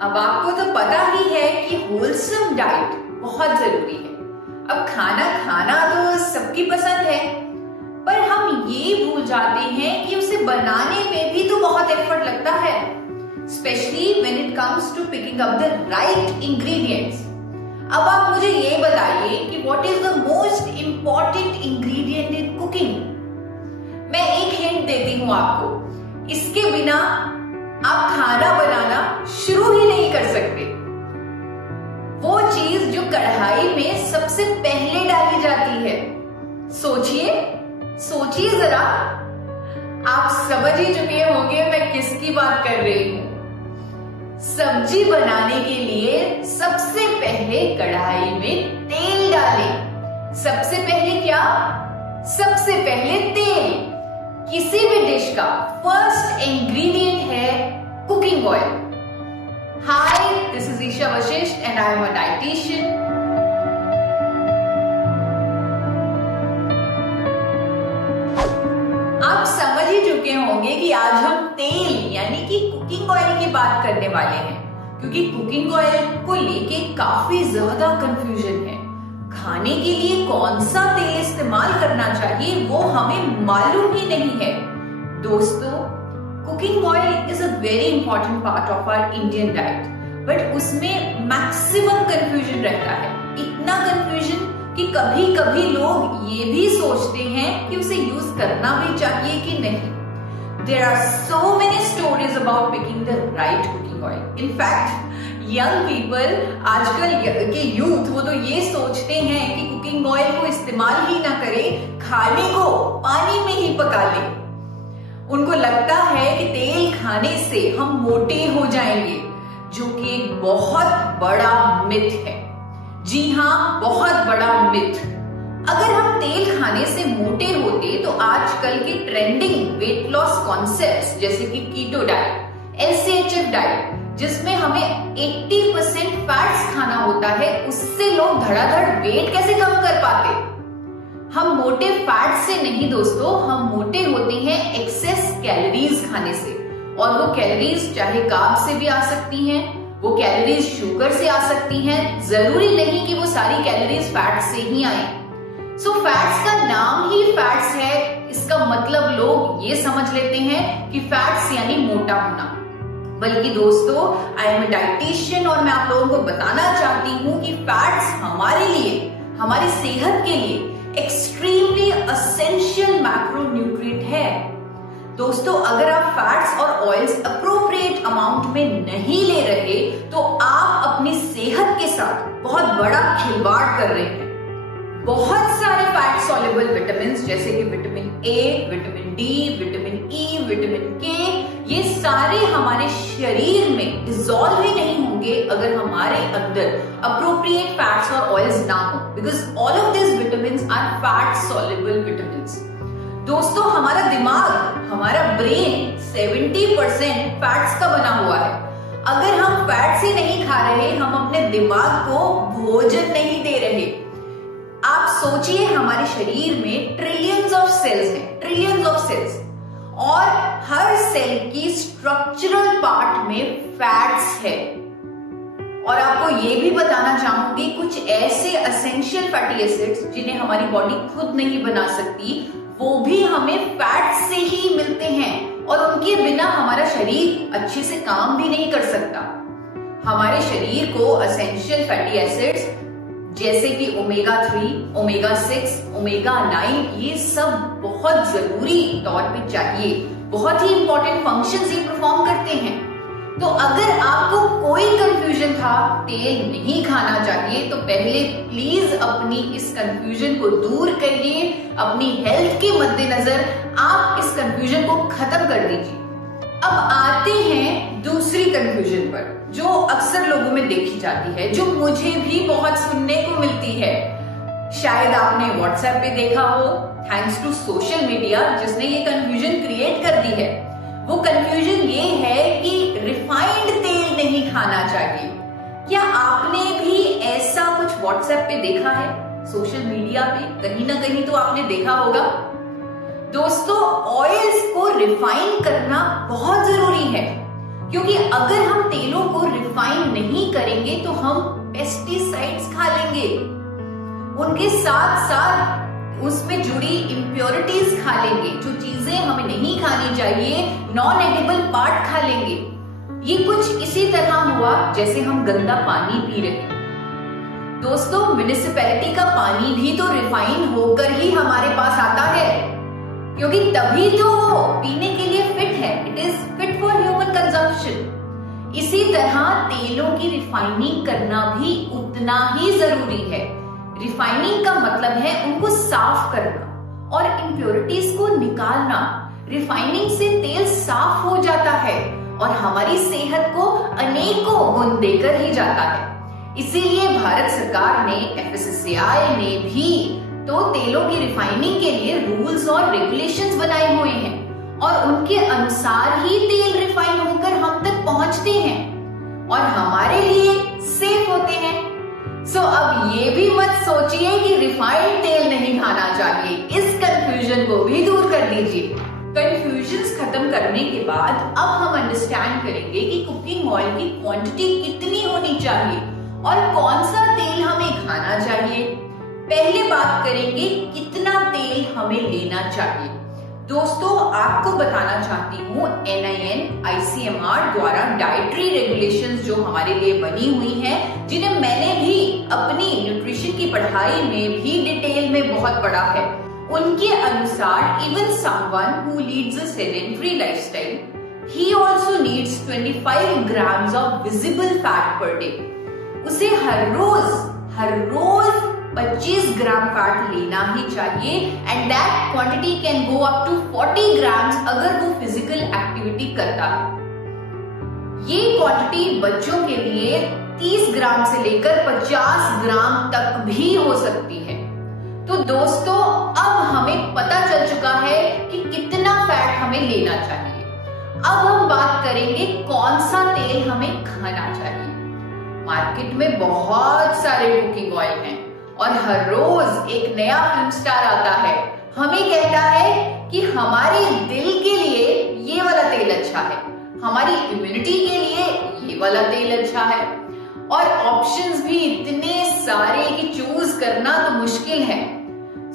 अब आपको तो पता ही है कि होलसम डाइट बहुत जरूरी है। अब खाना खाना तो सबकी पसंद है, पर हम ये भूल जाते हैं कि उसे बनाने में भी तो बहुत एफर्ट लगता है, specially when it comes to picking up the right ingredients. अब आप मुझे ये बताइए कि what is the most important ingredient in cooking. मैं एक हिंट देती हूँ आपको, इसके बिना आप खाना बनाना शुरू ही नहीं कर सकते। वो चीज जो कढ़ाई में सबसे पहले डाली जाती है। सोचिए सोचिए जरा, आप समझ ही चुके होंगे मैं किसकी बात कर रही हूं। सब्जी बनाने के लिए सबसे पहले कढ़ाई में तेल डालें। सबसे पहले क्या? सबसे पहले तेल। किसी भी डिश का फर्स्ट इंग्रेडिएंट है cooking oil. Hi, this is Isha Vashisht and I am a dietitian. आप समझ ही चुके होंगे कि आज हम तेल यानी कि कुकिंग ऑयल की बात करने वाले हैं, क्योंकि कुकिंग ऑयल को लेके काफी ज्यादा कंफ्यूजन है। खाने के लिए कौन सा तेल इस्तेमाल करना चाहिए वो हमें मालूम ही नहीं है। दोस्तों, cooking oil is a very important part of our Indian diet, but उसमें मैक्सिमम कंफ्यूजन रहता है। इतना कंफ्यूजन कि कभी कभी लोग ये भी सोचते हैं कि उसे यूज करना भी चाहिए कि नहीं। There are so many stories about picking the right cooking oil. In fact, young people, आजकल के यूथ, वो तो ये सोचते हैं कि कुकिंग ऑयल को इस्तेमाल ही ना करें, खाने को पानी में ही पका लें। उनको लगता है कि तेल खाने से हम मोटे हो जाएंगे, जो कि एक बहुत बड़ा मिथ है। जी हाँ, बहुत बड़ा मिथ। अगर हम तेल खाने से मोटे होते तो आजकल के ट्रेंडिंग वेट लॉस कॉन्सेप्ट्स जैसे कि कीटो डाइट, LCHF डाइट, जिसमें हमें 80% फैट्स खाना होता है, उससे लोग धड़ाधड़ वेट कैसे कम कर पाते? हम मोटे फैट से नहीं दोस्तों, हम मोटे होते हैं एक्सेस कैलोरीज खाने से। और वो कैलोरीज चाहे कार्ब से भी आ सकती हैं, वो कैलोरीज शुगर से आ सकती हैं। जरूरी नहीं कि वो सारी कैलोरीज फैट से ही आए। सो फैट्स का नाम ही फैट्स है, इसका मतलब लोग ये समझ लेते हैं कि फैट्स यानी मोटा होना। बल्कि दोस्तों, आई एम अ डाइटिशियन और मैं आप लोगों को बताना चाहती हूँ कि फैट्स हमारे लिए, हमारी सेहत के लिए एक्सट्रीमली एसेंशियल मैक्रोन्यूट्रिएंट है। दोस्तों, अगर आप फैट्स और ऑयल्स अप्रोप्रिएट अमाउंट में नहीं ले रहे तो आप अपनी सेहत के साथ बहुत बड़ा खिलवाड़ कर रहे हैं। बहुत सारे फैट सॉल्युबल विटामिन जैसे कि vitamin A, vitamin D, vitamin E, vitamin के, ये सारे हमारे शरीर में डिसॉल्व ही नहीं होंगे अगर हमारे अंदर अप्रोप्रिएट फैट्स और ऑयल्स ना हो, because all of this vitamin are fat soluble vitamin. दोस्तों, हमारा दिमाग, हमारा ब्रेन 70% फैट्स का बना हुआ है। अगर हम फैट्स ही नहीं खा रहे, हम अपने दिमाग को भोजन नहीं दे रहे। आप सोचिए, हमारे शरीर में ट्रिलियंस ऑफ सेल्स हैं, ट्रिलियंस ऑफ सेल्स, और हर सेल की स्ट्रक्चरल पार्ट में फैट्स है। और आपको ये भी बताना चाहूंगी, कुछ ऐसे एसेंशियल फैटी एसिड्स जिन्हें हमारी बॉडी खुद नहीं बना सकती, वो भी हमें फैट से ही मिलते हैं, और उनके बिना हमारा शरीर अच्छे से काम भी नहीं कर सकता। हमारे शरीर को एसेंशियल फैटी एसिड्स जैसे कि ओमेगा 3, ओमेगा 6, ओमेगा 9, ये सब बहुत जरूरी तौर पे चाहिए। बहुत ही इंपॉर्टेंट फंक्शंस ये परफॉर्म करते हैं। तो अगर आपको कोई कंफ्यूजन था तेल नहीं खाना चाहिए, तो पहले प्लीज अपनी इस कंफ्यूजन को दूर करिए। अपनी हेल्थ के मद्देनजर आप इस कंफ्यूजन को खत्म कर दीजिए। अब आते हैं दूसरी कंफ्यूजन पर, जो अक्सर लोगों में देखी जाती है, जो मुझे भी बहुत सुनने को मिलती है। शायद आपने व्हाट्सएप पे देखा हो, थैंक्स टू सोशल मीडिया, जिसने ये कंफ्यूजन क्रिएट कर दी है। वो कंफ्यूजन ये है कि रिफाइंड तेल नहीं खाना चाहिए। क्या आपने भी ऐसा कुछ व्हाट्सएप पे देखा है? सोशल मीडिया पे कहीं ना कहीं तो आपने देखा होगा। दोस्तों, ऑयल्स को रिफाइन करना बहुत जरूरी है। क्योंकि अगर हम तेलों को रिफाइन नहीं करेंगे तो हम पेस्टिसाइड्स खा लेंगे, उनके साथ साथ उसमें जुड़ी इम्प्योरिटीज खा लेंगे, जो चीजें हमें नहीं खानी चाहिए, नॉन एडिबल पार्ट खा लेंगे। ये कुछ इसी तरह हुआ जैसे हम गंदा पानी पी रहे हैं। दोस्तों, म्युनिसिपैलिटी का पानी भी तो रिफाइन होकर ही हमारे पास आता है, क्योंकि तभी तो वो पीने के लिए फिट है। It is fit for human consumption. इसी तरह तेलों की रिफाइनिंग करना भी उतना ही जरूरी है। रिफाइनिंग का मतलब है उनको साफ करना और इम्प्योरिटीज को निकालना। रिफाइनिंग से तेल साफ हो जाता है और हमारी सेहत को अनेकों गुण देकर ही जाता है। इसीलिए भारत सरकार ने, FSSAI ने भी तो तेलों की रिफाइनिंग के लिए रूल्स और रेगुलेशंस बनाए हुए हैं और उनके अनुसार ही तेल रिफाइन होकर हम तक पहुंचते हैं और हमारे लिए सेफ होते हैं। सो अब ये भी मत सोचिए कि रिफाइंड तेल नहीं खाना चाहिए। इस कंफ्यूजन को भी दूर कर दीजिए। कंफ्यूजन्स खत्म करने के बाद अब हम अंडरस्टैंड करेंगे कि कुकिंग ऑयल की क्वांटिटी कितनी होनी चाहिए और कौन सा तेल हमें खाना चाहिए। पहले बात करेंगे कितना तेल हमें लेना चाहिए। दोस्तों, आपको बताना चाहती हूँ NIN ICMR द्वारा डाइटरी रेगुलेशंस जो हमारे लिए बनी हुई हैं, जिन्हें मैंने भी अपनी न्यूट्रिशन की पढ़ाई में भी डिटेल में बहुत पढ़ा है। उनके अनुसार even someone who leads a sedentary lifestyle, he also needs 25 grams of visible fat per day। उसे हर रोज 25 ग्राम फैट लेना ही चाहिए and that quantity can go up to 40 grams अगर वो फिजिकल एक्टिविटी करता है। ये क्वांटिटी बच्चों के लिए 30 ग्राम से लेकर 50 ग्राम तक भी हो सकती है। तो दोस्तों, अब हमें पता चल चुका है कि कितना फैट हमें लेना चाहिए। अब हम बात करेंगे कौन सा तेल हमें खाना चाहिए। मार्केट में बहुत सारे कुकिंग ऑयल हैं और हर रोज एक नया फिल्म स्टार आता है, हमें कहता है कि हमारे दिल के लिए ये वाला तेल अच्छा है, हमारी इम्यूनिटी के लिए ये वाला तेल अच्छा है। और ऑप्शंस भी इतने सारे कि चूज करना तो मुश्किल है।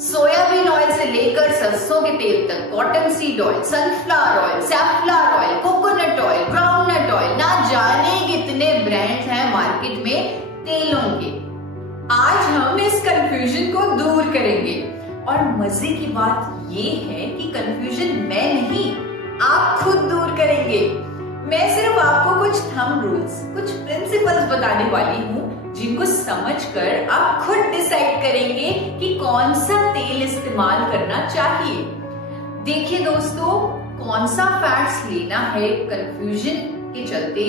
सोयाबीन ऑयल से लेकर सरसों के तेल तक, cotton seed oil, sunflower oil, safflower oil, coconut oil, groundnut oil, ना जाने कितने ब्रांड्स हैं मार्केट में तेलों के। आज हम इस कंफ्यूजन को दूर करेंगे और मजे की बात ये है कि कंफ्यूजन मैं नहीं, आप खुद दूर करेंगे। मैं सिर्फ आपको कुछ थंब रूल्स, कुछ प्रिंसिपल्स बताने वाली हूँ जिनको समझकर आप खुद डिसाइड करेंगे कि कौन सा तेल इस्तेमाल करना चाहिए। देखिए दोस्तों, कौन सा फैट्स लेना है, कंफ्यूजन के चलते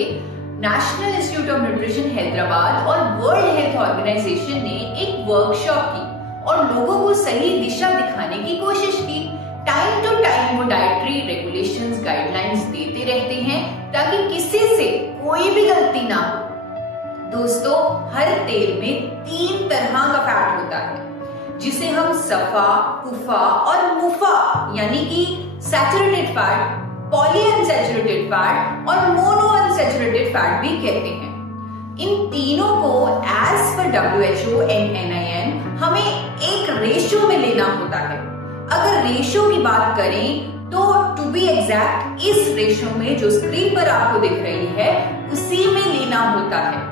national institute of nutrition Hyderabad और वर्ल्ड हेल्थ ऑर्गेनाइजेशन ने एक वर्कशॉप की और लोगों को सही दिशा दिखाने की कोशिश की। टाइम टू टाइम वो डाइटरी रेगुलेशंस, गाइडलाइंस देते रहते हैं ताकि किसी से कोई भी गलती ना हो। दोस्तों, हर तेल में 3 तरह का फैट होता है, जिसे हम सफा, कुफा और मुफा यानी कि सैचुरेटेड फैट, पॉलीअनसैचुरेटेड फैट और मोनो अनसैचुरेटेड फैट भी कहते हैं। इन तीनों को as per WHO and NIN हमें एक रेशो में लेना होता है। अगर रेशो की बात करें तो टू बी एग्जैक्ट इस रेशो में जो स्क्रीन पर आपको दिख रही है उसी में लेना होता है।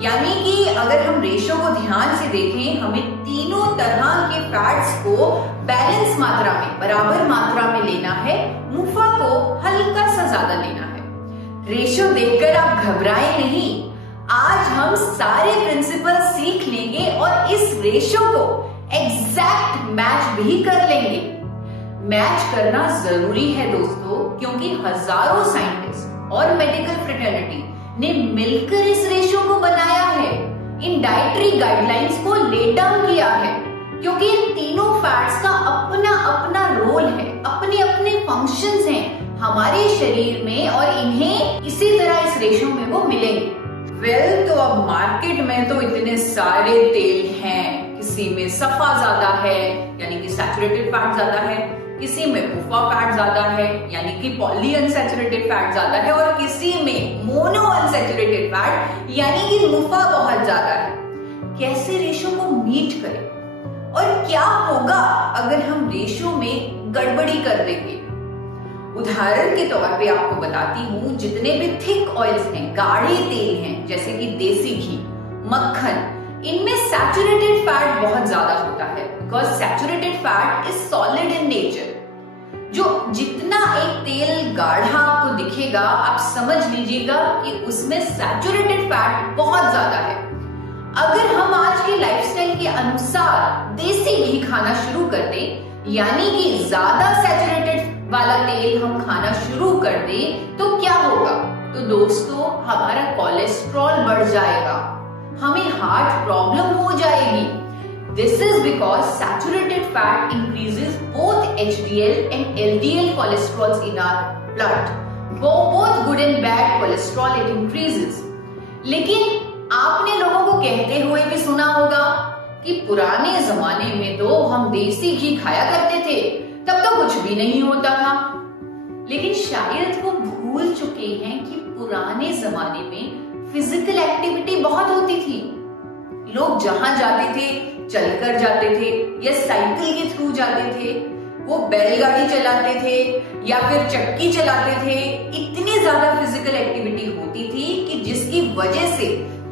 यानी कि अगर हम रेशो को ध्यान से देखें, हमें तीनों तरह के फैट्स को बैलेंस मात्रा में, बराबर मात्रा में लेना है। मुफा को हल्का सा ज्यादा लेना है। रेशो देखकर आप घबराएं नहीं, आज हम सारे प्रिंसिपल सीख लेंगे और इस रेशो को एग्जैक्ट मैच भी कर लेंगे। मैच करना जरूरी है दोस्तों, क्योंकि हजारों साइंटिस्ट और मेडिकल फ्रेटर्निटी ने मिलकर इस रेशो को बनाया है, इन डाइटरी गाइडलाइंस को ले डाउन किया है, क्योंकि इन तीनों फैट्स का अपना अपना रोल है, अपने अपने फंक्शंस हैं हमारे शरीर में और इन्हें इसी तरह इस रेशो में वो मिलेंगे। तो अब मार्केट में तो इतने सारे तेल हैं, किसी में सफा ज्यादा है यानी कि सैचुरेटेड फैट ज्यादा है, किसी में पुफा फैट ज्यादा है यानी कि पॉली अनसैचुरेटेड फैट ज्यादा है, और किसी में मोनो अनसैचुरेटेड फैट यानी कि मुफा बहुत ज्यादा है। कैसे रेशो को मीट करें और क्या होगा अगर हम रेशो में गड़बड़ी कर देंगे? उदाहरण के तौर पे आपको बताती हूँ, जितने भी थिक ऑयल्स हैं, गाढ़े तेल हैं, जैसे कि देसी घी, मक्खन, इनमें सैचुरेटेड फैट बहुत ज्यादा होता है, because saturated fat is solid in nature. जो जितना एक तेल गाढ़ा आपको दिखेगा, आप समझ लीजिएगा कि उसमें सैचुरेटेड फैट बहुत ज्यादा है। अगर हम आज के लाइफस्टाइल के अनुसार देसी घी खाना शुरू कर दें, यानी कि ज्यादा सैचुरेटेड वाला तेल हम खाना शुरू कर दें, तो क्या होगा? तो दोस्तों, हमारा कोलेस्ट्रॉल बढ़ जाएगा, हमें हार्ट प्रॉब्लम हो जाएगी। This is because saturated fat increases both HDL and LDL cholesterol in our blood. Both good and bad cholesterol it increases. लेकिन आपने लोगों को कहते हुए भी सुना होगा कि पुराने जमाने में तो हम देसी घी खाया करते थे, तब तो कुछ भी नहीं होता था। लेकिन शायद वो भूल चुके हैं कि पुराने जमाने में फिजिकल एक्टिविटी बहुत होती थी। लोग जहां जाते थे चलकर जाते थे या साइकिल के थ्रू जाते थे, वो बैलगाड़ी चलाते थे या फिर चक्की चलाते थे। इतनी ज्यादा फिजिकल एक्टिविटी होती थी कि जिसकी वजह से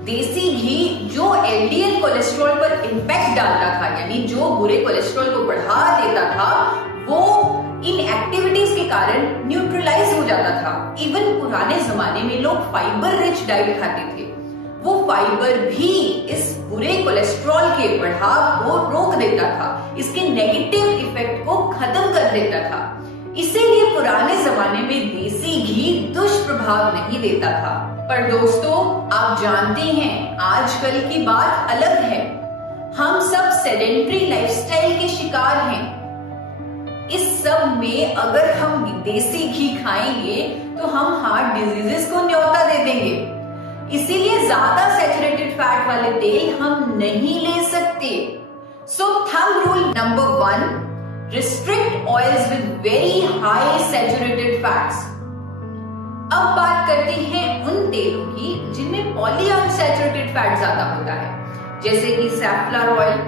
देसी घी जो एलडीएल कोलेस्ट्रॉल पर इंपैक्ट डालता था, यानी जो बुरे कोलेस्ट्रॉल को बढ़ा देता था, वो इन एक्टिविटीज के कारण न्यूट्रलाइज हो जाता था। इवन पुराने जमाने में लोग फाइबर रिच डाइट खाते थे, वो फाइबर भी इस बुरे कोलेस्ट्रॉल के बढ़ाव को रोक देता था, इसके नेगेटिव इफेक्ट को खत्म कर देता था। इसीलिए पुराने जमाने में देसी घी दुष्प्रभाव नहीं देता था। पर दोस्तों, आप जानते हैं आजकल की बात अलग है। हम सब सेडेंट्री लाइफस्टाइल के शिकार हैं। इस सब में अगर हम देसी घी खाएंगे तो हम हार्ट डिजीजेस को न्योता दे देंगे। इसीलिए ज्यादा सैचुरेटेड फैट वाले तेल हम नहीं ले सकते। So thumb rule number 1, restrict oils with very high saturated fats. अब बात करते हैं उन तेलों की जिनमें पॉली अनसैचुरेटेड फैट ज्यादा होता है, जैसे कि safflower oil,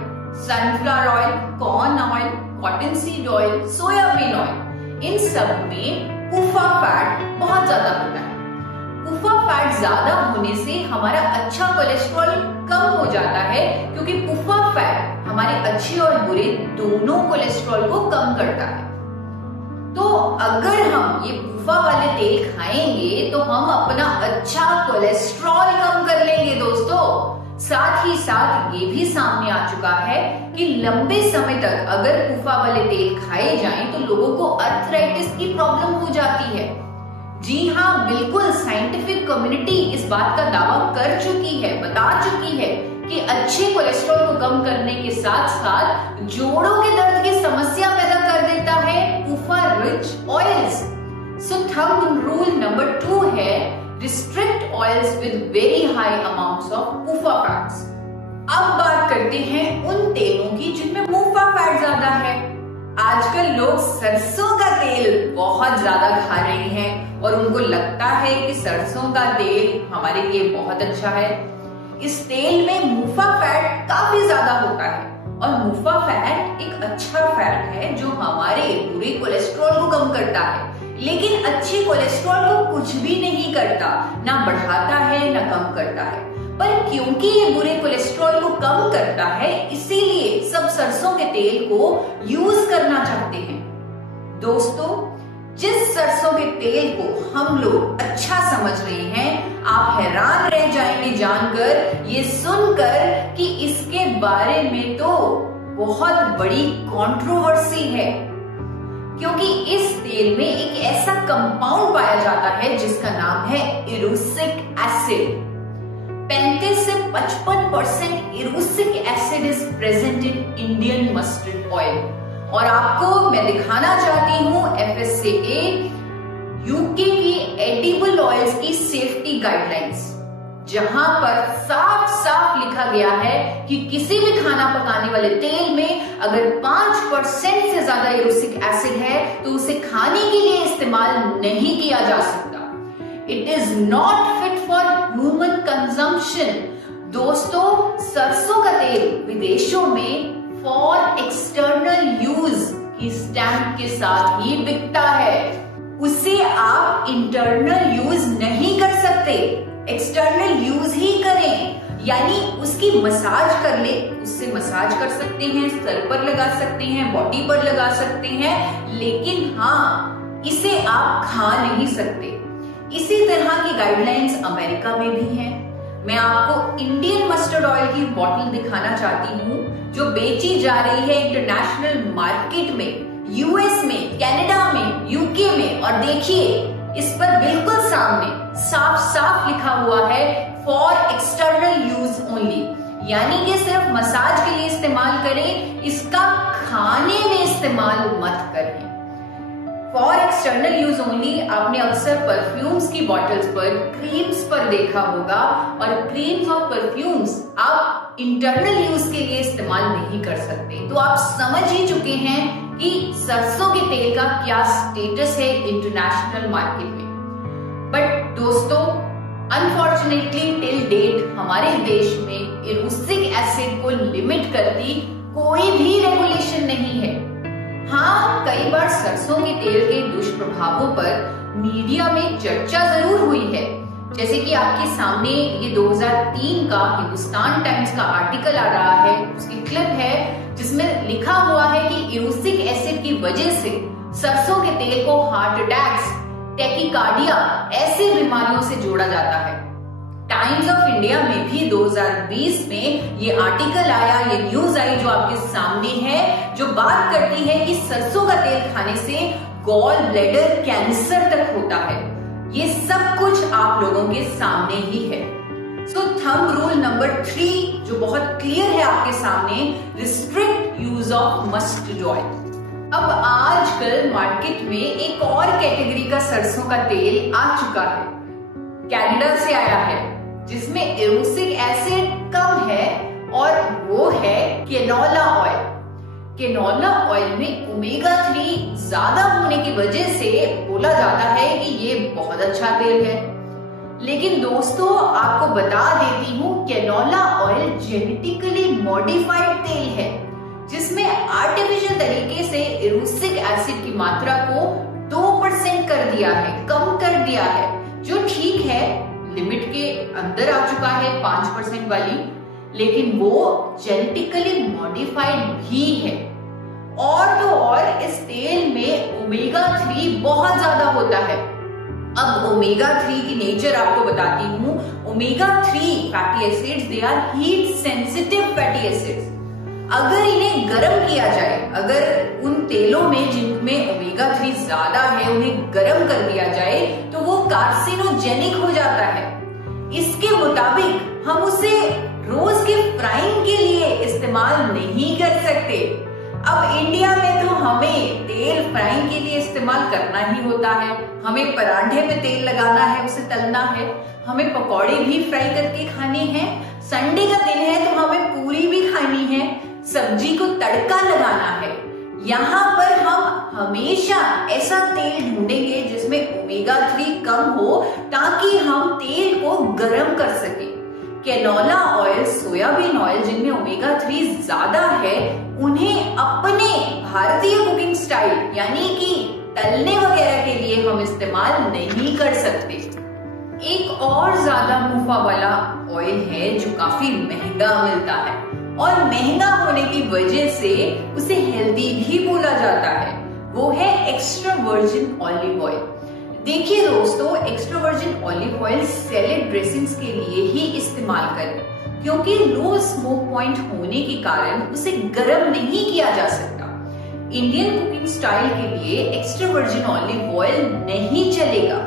sunflower oil, corn oil, cotton seed oil, soybean oil. इन सब में पुफा फैट बहुत ज्यादा होता है। पुफा फैट ज्यादा होने से हमारा अच्छा कोलेस्ट्रॉल कम हो जाता है, क्योंकि पुफा फैट हमारे अच्छे और बुरे दोनों कोलेस्ट्रॉल को कम करता है। तो अगर हम ये पुफा वाले तेल खाएंगे तो हम अपना अच्छा कोलेस्ट्रॉल कम कर लेंगे दोस्तों। साथ ही साथ ये भी सामने आ चुका है कि लंबे समय तक अगर पुफा वाले तेल खाए जाएं तो लोगों को अर्थराइटिस की प्रॉब्लम हो जाती है। जी हाँ, बिल्कुल, साइंटिफिक कम्युनिटी इस बात का दावा कर चुकी है, बता चुकी है कि अच्छे कोलेस्ट्रॉल को कम करने के साथ साथ जोड़ों के दर्द की समस्या पैदा कर देता है PUFA rich oils. So thumb rule number 2 है, restrict oils with very high amounts of PUFA fats. अब बात करते हैं उन तेलों की जिनमें मुफा फैट ज्यादा है। आजकल लोग सरसों का तेल बहुत ज्यादा खा रहे हैं और उनको लगता है कि सरसों का तेल हमारे लिए बहुत अच्छा है। इस तेल में मुफा फैट काफी ज्यादा होता है, और मुफा फैट एक अच्छा फैट है जो हमारे बुरे कोलेस्ट्रॉल को कम करता है, लेकिन अच्छे कोलेस्ट्रॉल को कुछ भी नहीं करता, ना बढ़ाता है ना कम करता है। पर क्योंकि ये बुरे कोलेस्ट्रॉल को कम करता है, इसीलिए सब सरसों के तेल को यूज करना चाहते हैं। दोस्तों, जिस सरसों के तेल को हम लोग अच्छा समझ रहे हैं, आप हैरान रह जाएंगे जानकर, ये सुनकर कि इसके बारे में तो बहुत बड़ी कंट्रोवर्सी है, क्योंकि इस तेल में एक ऐसा कंपाउंड पाया जाता है जिसका नाम है इरूसिक एसिड। 35 से 55% erucic acid is present in Indian mustard oil. और आपको मैं दिखाना चाहती हूँ FSSAI यूके की एडिबल ऑयल्स की सेफ्टी गाइडलाइंस, जहां पर साफ साफ लिखा गया है कि किसी भी खाना पकाने वाले तेल में अगर 5% से ज्यादा एरोसिक एसिड है तो उसे खाने के लिए इस्तेमाल नहीं किया जा सकता। It is not fit for human consumption. दोस्तों, सरसों का तेल विदेशों में फॉर एक्सटर्नल यूज की स्टैंप के साथ ही बिकता है। उसे आप इंटरनल यूज नहीं कर सकते, एक्सटर्नल यूज ही करें। यानी उसकी मसाज कर ले, उससे मसाज कर सकते हैं, सर पर लगा सकते हैं, बॉडी पर लगा सकते हैं, लेकिन हाँ, इसे आप खा नहीं सकते। इसी तरह की गाइडलाइंस अमेरिका में भी हैं। मैं आपको इंडियन मस्टर्ड ऑयल की बोतल दिखाना चाहती हूँ जो बेची जा रही है इंटरनेशनल मार्केट में, यूएस में, कनाडा में, यूके में, और देखिए इस पर बिल्कुल सामने साफ साफ लिखा हुआ है फॉर एक्सटर्नल यूज ओनली, यानी कि सिर्फ मसाज के लिए इस्तेमाल करें, इसका खाने में इस्तेमाल मत करें। फॉर एक्सटर्नल यूज ओनली आपने अक्सर परफ्यूम्स की बॉटल्स पर, क्रीम्स पर देखा होगा, और क्रीम्स और परफ्यूम्स आप इंटरनल यूज के लिए इस्तेमाल नहीं कर सकते। तो आप समझ ही चुके हैं कि सरसों के तेल का क्या स्टेटस है इंटरनेशनल मार्केट में। बट दोस्तों, अनफॉर्चुनेटली टिल डेट हमारे देश में एरोसिक एसिड को लिमिट करती कोई भी रेगुलेशन नहीं है। हाँ, कई बार सरसों के तेल के दुष्प्रभावों पर मीडिया में चर्चा जरूर हुई है, जैसे कि आपके सामने ये 2003 का हिंदुस्तान टाइम्स का आर्टिकल आ रहा है, उसकी क्लिप है जिसमें लिखा हुआ है कि एरोसिक एसिड की वजह से सरसों के तेल को हार्ट अटैक्स, टैकीकार्डिया ऐसी बीमारियों से जोड़ा जाता है। टाइम्स ऑफ इंडिया में भी 2020 में ये आर्टिकल आया, ये न्यूज आई जो आपके सामने है, जो बात करती है कि सरसों का तेल खाने से गॉल ब्लैडर कैंसर तक होता है। ये सब कुछ आप लोगों के सामने ही है। सो थंब रूल नंबर 3 जो बहुत क्लियर है आपके सामने, restrict use of mustard oil. अब आजकल मार्केट में एक और कैटेगरी का सरसों का तेल आ चुका है, कनाडा से आया है, जिसमें एरोसिक एसिड कम है, और वो है केनोला ऑयल। केनोला ऑयल में ओमेगा 3 ज्यादा होने की वजह से बोला जाता है कि ये बहुत अच्छा तेल है। लेकिन दोस्तों, आपको बता देती हूँ, केनोला ऑयल जेनेटिकली मॉडिफाइड तेल है, जिसमें आर्टिफिशियल तरीके से एरोसिक एसिड की मात्रा को 2% कर दिया है, कम कर दिया है, जो ठीक है, लिमिट के अंदर आ चुका है 5% वाली, लेकिन वो जेनेटिकली मॉडिफाइड भी है। और तो और इस तेल में ओमेगा 3 बहुत ज्यादा होता है। अब ओमेगा 3 की नेचर आपको बताती हूँ। Omega 3 fatty acids, they are heat sensitive fatty acids. अगर इन्हें गर्म किया जाए, अगर उन तेलों में जिनमें ओमेगा 3 ज्यादा है उन्हें गर्म कर दिया जाए तो वो कार्सिनोजेनिक हो जाता है। इसके मुताबिक हम उसे रोज के फ्राइंग के लिए इस्तेमाल नहीं कर सकते। अब इंडिया में तो हमें तेल फ्राइंग के लिए इस्तेमाल करना ही होता है, हमें पराठे में तेल लगाना है, उसे तलना है, हमें पकौड़े भी फ्राई करके खाने हैं, संडे का दिन है तो हमें पूरी भी खानी है, सब्जी को तड़का लगाना है। यहाँ पर हम हमेशा ऐसा तेल ढूंढेंगे जिसमें ओमेगा 3 कम हो, ताकि हम तेल को गर्म कर सके। कैनोला ऑयल, सोयाबीन ऑयल जिनमें ओमेगा 3 ज्यादा है, उन्हें अपने भारतीय कुकिंग स्टाइल यानी कि तलने वगैरह के लिए हम इस्तेमाल नहीं कर सकते। एक और ज्यादा मुनाफा वाला ऑयल है जो काफी महंगा मिलता है, और महंगा होने की वजह से उसे हेल्दी भी बोला जाता है, वो है एक्स्ट्रा वर्जिन ऑलिव ऑयल। देखिए दोस्तों, extra virgin olive oil salad dressings के लिए ही इस्तेमाल करें, क्योंकि लो स्मोक पॉइंट होने के कारण उसे गर्म नहीं किया जा सकता। इंडियन कुकिंग स्टाइल के लिए एक्स्ट्रा वर्जिन ऑलिव ऑयल नहीं चलेगा।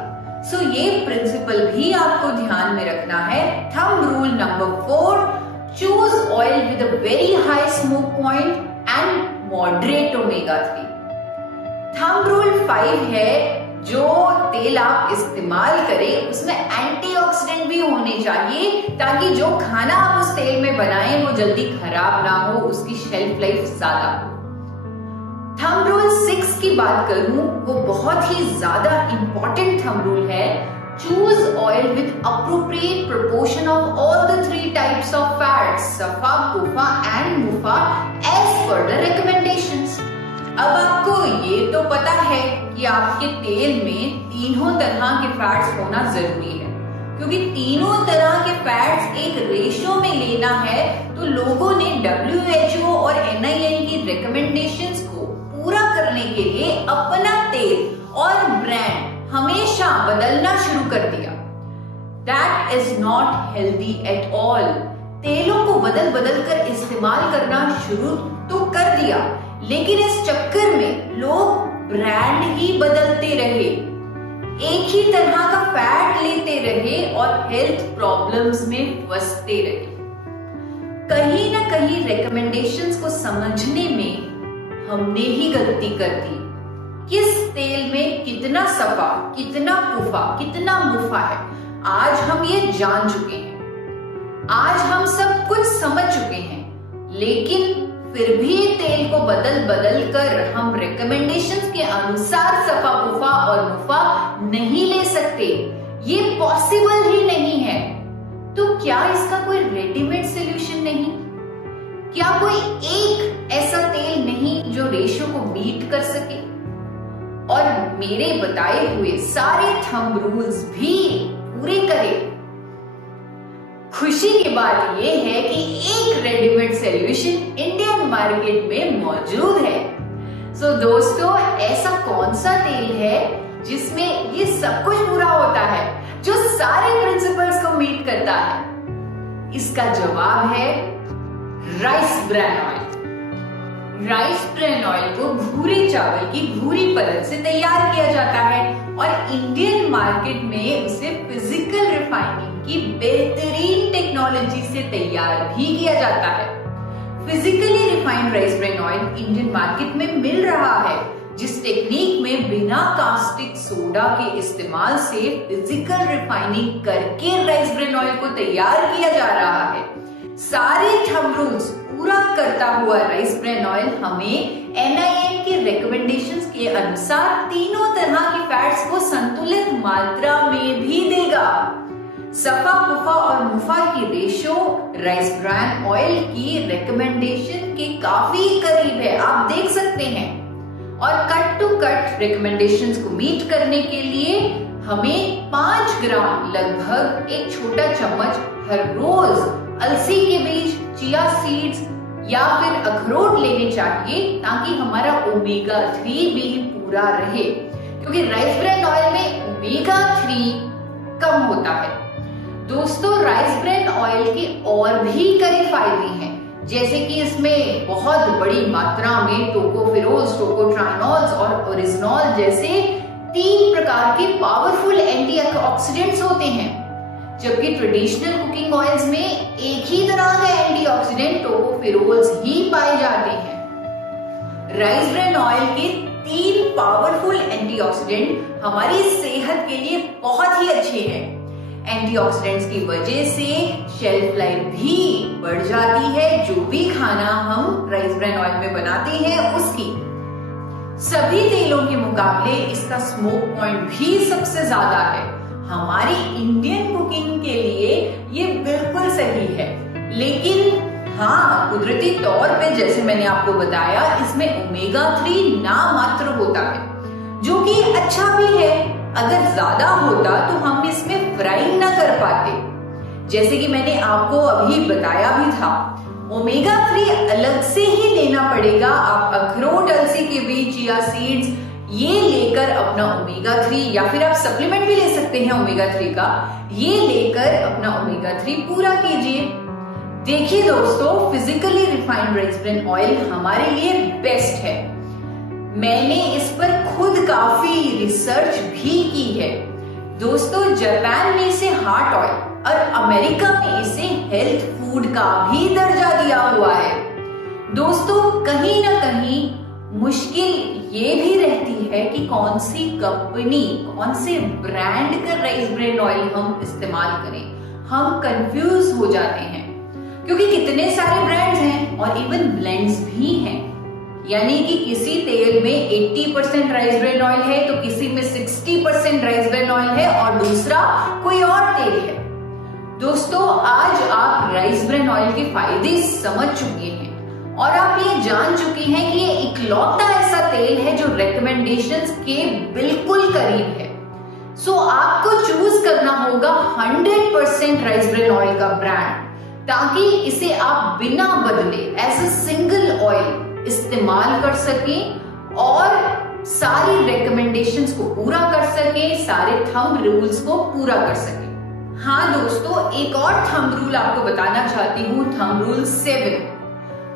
सो ये प्रिंसिपल भी आपको ध्यान में रखना है। Thumb rule number 4, choose oil with a very high smoke point and moderate omega 3। Thumb rule 5 है, जो तेल आप इस्तेमाल करें उसमें एंटीऑक्सीडेंट भी होना होने चाहिए ताकि जो खाना आप उस तेल में बनाएं वो जल्दी खराब ना हो, उसकी शेल्फ लाइफ ज्यादा हो। थंब रूल 6 की बात करूं, वो बहुत ही ज्यादा इंपॉर्टेंट थंब रूल है। Choose oil with appropriate proportion of all the 3 types of fats, SFA, कुफा and MUFA, as per the recommendations. अब आपको ये तो पता है कि आपके तेल में तीनों तरह के फैट्स होना जरूरी है, क्योंकि तीनों तरह के फैट्स एक रेशियो में लेना है। तो लोगों ने WHO और NIN की रिकमेंडेशंस को पूरा करने के लिए अपना तेल और ब्रांड हमेशा बदलना शुरू कर दिया। That is not healthy at all। तेलों को बदल बदल कर इस्तेमाल करना शुरू तो कर दिया, लेकिन इस चक्कर में लोग ब्रांड ही बदलते रहे, एक ही तरह का फैट लेते रहे और हेल्थ प्रॉब्लम्स में फंसते रहे। कहीं ना कहीं रिकमेंडेशंस को समझने में हमने ही गलती कर दी। किस तेल में कितना सफा, कितना कुफा, कितना मुफा है, आज हम ये जान चुके हैं। आज हम सब कुछ समझ चुके हैं, लेकिन फिर भी तेल को बदल बदल कर हम रिकमेंडेशंस के अनुसार सफा, कुफा और मुफा नहीं ले सकते। ये पॉसिबल ही नहीं है। तो क्या इसका कोई रेडीमेड सॉल्यूशन नहीं? क्या कोई एक ऐसा तेल नहीं जो रेशो को मीट कर सके और मेरे बताए हुए सारे थंब रूल्स भी पूरे करे? खुशी की बात यह है कि एक रेडीमेड सॉल्यूशन इंडियन मार्केट में मौजूद है। सो दोस्तों, ऐसा कौन सा तेल है जिसमें ये सब कुछ पूरा होता है, जो सारे प्रिंसिपल्स को मीट करता है? इसका जवाब है rice bran oil. Rice bran oil को भूरे चावल की भूरी परत से तैयार किया जाता है और इंडियन मार्केट में उसे फिजिकल रिफाइनिंग की बेहतरीन टेक्नोलॉजी से तैयार भी किया जाता है। Physically refined rice bran oil Indian market में मिल रहा है, जिस टेक्निक में बिना कास्टिक सोडा के इस्तेमाल से फिजिकल रिफाइनिंग करके राइस ब्रैन ऑयल को तैयार किया जा रहा है। सारे थंब रूल्स पूरा करता हुआ राइस ब्रैन ऑयल हमें NIN के रिकमेंडेशंस के अनुसार तीनों तरह के फैट्स को संतुलित मात्रा में भी देगा। सफा, कुफा और मुफा की रेशो राइस ब्रैन ऑयल की रिकमेंडेशन के काफी करीब है, आप देख सकते हैं। और कट टू कट रिकमेंडेशंस को मीट करने के लिए हमें 5 ग्राम लगभग एक छोटा चम्मच हर रोज अलसी के बीज, चिया सीड्स या फिर अखरोट लेने चाहिए, ताकि हमारा ओमेगा 3 भी पूरा रहे, क्योंकि राइस ब्रैन ऑयल में ओमेगा 3 कम होता है। दोस्तों, राइस ब्रैन ऑयल के और भी कई फायदे हैं, जैसे कि इसमें बहुत बड़ी मात्रा में टोकोफेरोल्स, टोकोट्राइनोल्स और ओरिजिनॉल जैसे 3 प्रकार के पावरफुल एंटीऑक्सीडेंट्स होते हैं, जबकि ट्रेडिशनल कुकिंग ऑयल्स में एक ही तरह का एंटीऑक्सीडेंट टोकोफेरोल्स ही पाए जाते हैं। राइस ब्रैन ऑयल के 3 पावरफुल एंटीऑक्सीडेंट हमारी सेहत के लिए बहुत ही अच्छे हैं। एंटीऑक्सीडेंट्स की वजह से शेल्फ लाइफ भी बढ़ जाती है, जो भी खाना हम राइस ब्रैन ऑयल में बनाते हैं उसकी। सभी तेलों के मुकाबले इसका स्मोक पॉइंट भी सबसे ज्यादा है। हमारी इंडियन कुकिंग के लिए ये बिल्कुल सही है, लेकिन हाँ, कुदरती तौर पे जैसे मैंने आपको बताया, इसमें ओमेगा 3 नामात्र होता है, जो कि अच्छा भी है। अगर ज्यादा होता तो हम इसमें फ्राई ना कर पाते, जैसे कि मैंने आपको अभी बताया भी था। ओमेगा 3 अलग से ही लेना पड़ेगा। आप अखरोट, अलसी के बीज, चिया सीड्स ये लेकर अपना ओमेगा 3, या फिर आप सप्लीमेंट भी ले सकते हैं ओमेगा 3 का, ये लेकर अपना ओमेगा 3 पूरा कीजिए। देखिए दोस्तों, physically refined rice bran oil हमारे लिए बेस्ट है। मैंने इस पर खुद काफी रिसर्च भी की है। दोस्तों, जापान में इसे हार्ट ऑयल और अमेरिका में इसे हेल्थ फूड का भी दर्जा दिया हुआ है। दोस्तों, कहीं ना कहीं मुश्किल ये भी रहती है कि कौन सी कंपनी, कौन से ब्रांड का राइस ब्रैन ऑयल हम इस्तेमाल करें। हम कंफ्यूज हो जाते हैं क्योंकि कितने सारे ब्रांड्स हैं और इवन ब्लेंड्स भी हैं। यानी कि किसी तेल में 80% राइस ब्रेन ऑयल है तो किसी में 60% राइस ब्रेन ऑयल है और दूसरा कोई और तेल है। दोस्तों, आज आप राइस ब्रेन ऑयल के फायदे समझ चुके हैं और आप ये जान चुके हैं कि ये इकलौता ऐसा तेल है जो रिकमेंडेशंस के बिल्कुल करीब है। सो आपको चूज करना होगा 100% राइस ब्रेन ऑयल का ब्रांड, ताकि इसे आप बिना बदले एज अ सिंगल ऑयल इस्तेमाल कर सकें और सारी रिकमेंडेशंस को पूरा कर सकें, सारे थंब रूल्स को पूरा कर सकें। हाँ दोस्तों, एक और थंब रूल आपको बताना चाहती हूँ, थंब रूल 7।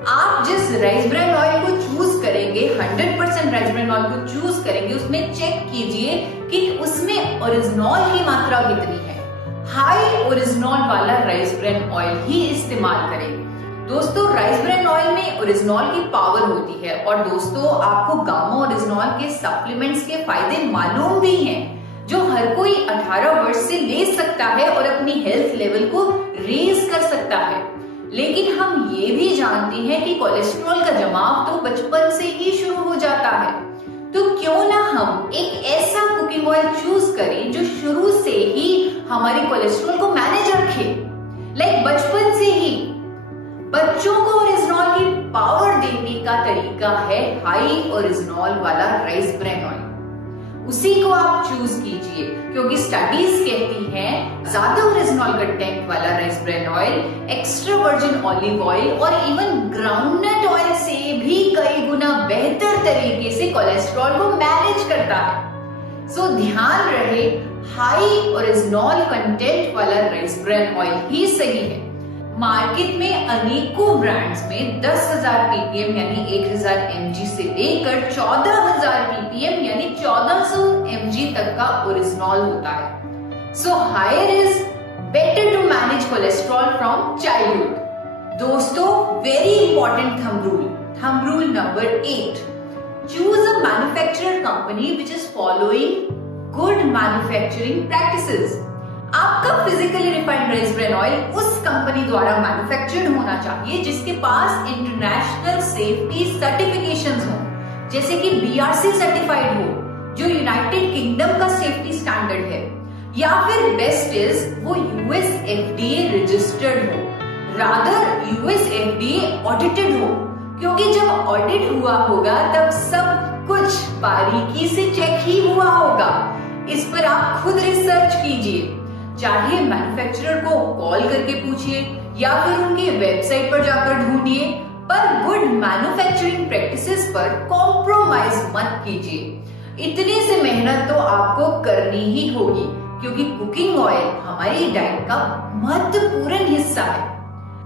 आप जिस राइस ब्रेन ऑयल को चूज करेंगे, 100% राइस ब्रेन ऑयल को चूज करेंगे, उसमें चेक कीजिए कि उसमें ओरिजिनॉल की मात्रा कितनी है। हाई ओरिजिनॉल वाला राइस ब्रेन ऑयल ही इस्तेमाल करेंगे। दोस्तों, राइस ब्रेन ऑयल में ओरिजिनॉल की पावर होती है और दोस्तों आपको गामा ओरिजिनॉल के सप्लीमेंट्स के फायदे मालूम भी हैं, जो हर कोई 18 वर्ष से ले सकता है और अपनी हेल्थ लेवल को रेज कर सकता है। लेकिन हम ये भी जानते हैं कि कोलेस्ट्रॉल का जमाव तो बचपन से ही शुरू हो जाता है, तो क्यों ना हम एक ऐसा कुकिंग ऑयल चूज करें जो शुरू से ही हमारी कोलेस्ट्रॉल को मैनेज रखे। लाइक बचपन से ही बच्चों को ओरिजिनॉल की पावर देने का तरीका है हाई ओरिजिनॉल वाला राइस ब्रेन ऑयल। उसी को आप चूज कीजिए, क्योंकि स्टडीज कहती हैं ज्यादा ओरिजिनॉल कंटेंट वाला rice bran oil extra virgin olive oil और इवन ग्राउंडनट ऑयल से भी कई गुना बेहतर तरीके से कोलेस्ट्रॉल को मैनेज करता है। सो ध्यान रहे, हाई ओरिजिनॉल कंटेंट वाला राइस ब्रेन ऑयल ही सही है। मार्केट में अनेकों ब्रांड्स में 10,000 ppm यानी 1000 mg से लेकर 14,000 ppm यानी 1400 mg तक का ओरिजिनॉल होता है। So higher is better to manage cholesterol from childhood. दोस्तों, very important thumb rule number 8, choose a manufacturer company which is following good manufacturing practices. आपका physically refined rice bran oil उस company द्वारा manufactured होना चाहिए जिसके पास international safety certifications हो, जैसे कि BRC सर्टिफाइड हो, जो यूनाइटेड किंगडम का सेफ्टी स्टैंडर्ड है, या फिर बेस्ट इज वो US FDA रजिस्टर्ड हो, रादर US FDA ऑडिटेड हो, क्योंकि जब ऑडिट हुआ होगा तब सब कुछ बारीकी से चेक ही हुआ होगा। इस पर आप खुद रिसर्च कीजिए, चाहे मैन्युफैक्चरर को कॉल करके पूछिए या फिर उनके वेबसाइट पर जाकर ढूंढिए, पर गुड मैन्युफैक्चरिंग प्रैक्टिसेस पर कॉम्प्रोमाइज मत कीजिए। इतनी से मेहनत तो आपको करनी ही होगी, क्योंकि कुकिंग ऑयल हमारी डाइट का महत्वपूर्ण हिस्सा है।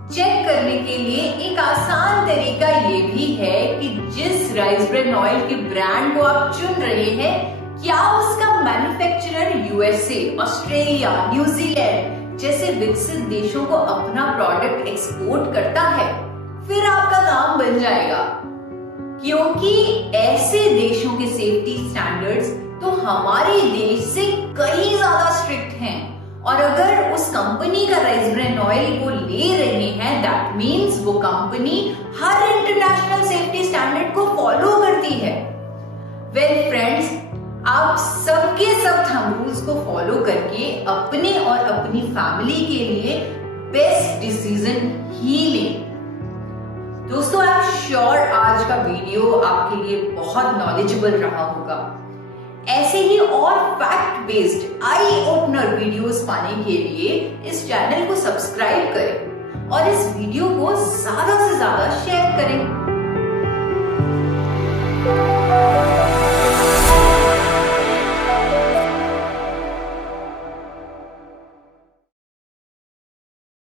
चेक करने के लिए एक आसान तरीका ये भी है कि जिस राइस ब्रेन ऑयल के ब्रांड को आप चुन रहे हैं, क्या उसका मैन्युफैक्चरर USA, ऑस्ट्रेलिया, न्यूजीलैंड जैसे विकसित देशों को अपना प्रोडक्ट एक्सपोर्ट करता है। फिर आपका काम बन जाएगा, क्योंकि ऐसे देशों के सेफ्टी स्टैंडर्ड्स तो हमारे देश से कई ज्यादा स्ट्रिक्ट हैं, और अगर उस कंपनी का राइस ब्रेन ऑयल को ले रहे हैं, दैट मीन्स वो कंपनी हर इंटरनेशनल सेफ्टी स्टैंडर्ड को फॉलो करती है। वेल फ्रेंड्स, आप सबके सब थंब रूल्स को फॉलो करके अपने और अपनी फैमिली के लिए बेस्ट डिसीजन ही लें। दोस्तों, आई एम श्योर आज का वीडियो आपके लिए बहुत नॉलेजेबल रहा होगा। ऐसे ही और fact based eye opener videos पाने के लिए इस चैनल को सब्सक्राइब करें और इस वीडियो को ज्यादा से ज्यादा शेयर